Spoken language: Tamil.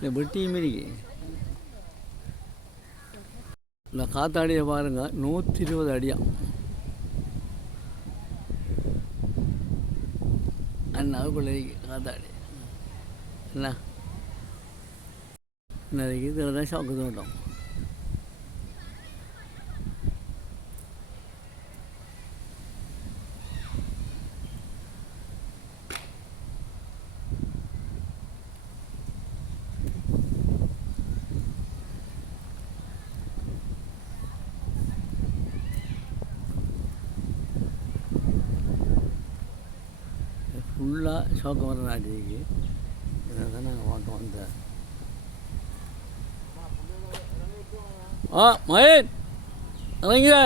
இந்த வெட்டியும் இருக்கு இந்த காத்தாடியை பாருங்க நூற்றி இருபது அடியாக அண்ணாவுக்குள்ள இருக்கு காத்தாடி. என்ன இன்னைக்கு இதில் தான் ஷாக்கு தோட்டம். ஃபுல்லாக சோக்கம் வர நாட்டிருக்கு இதை. தான் நாங்கள் பார்க்க வந்தேன் ஆ மயன் இறங்கிற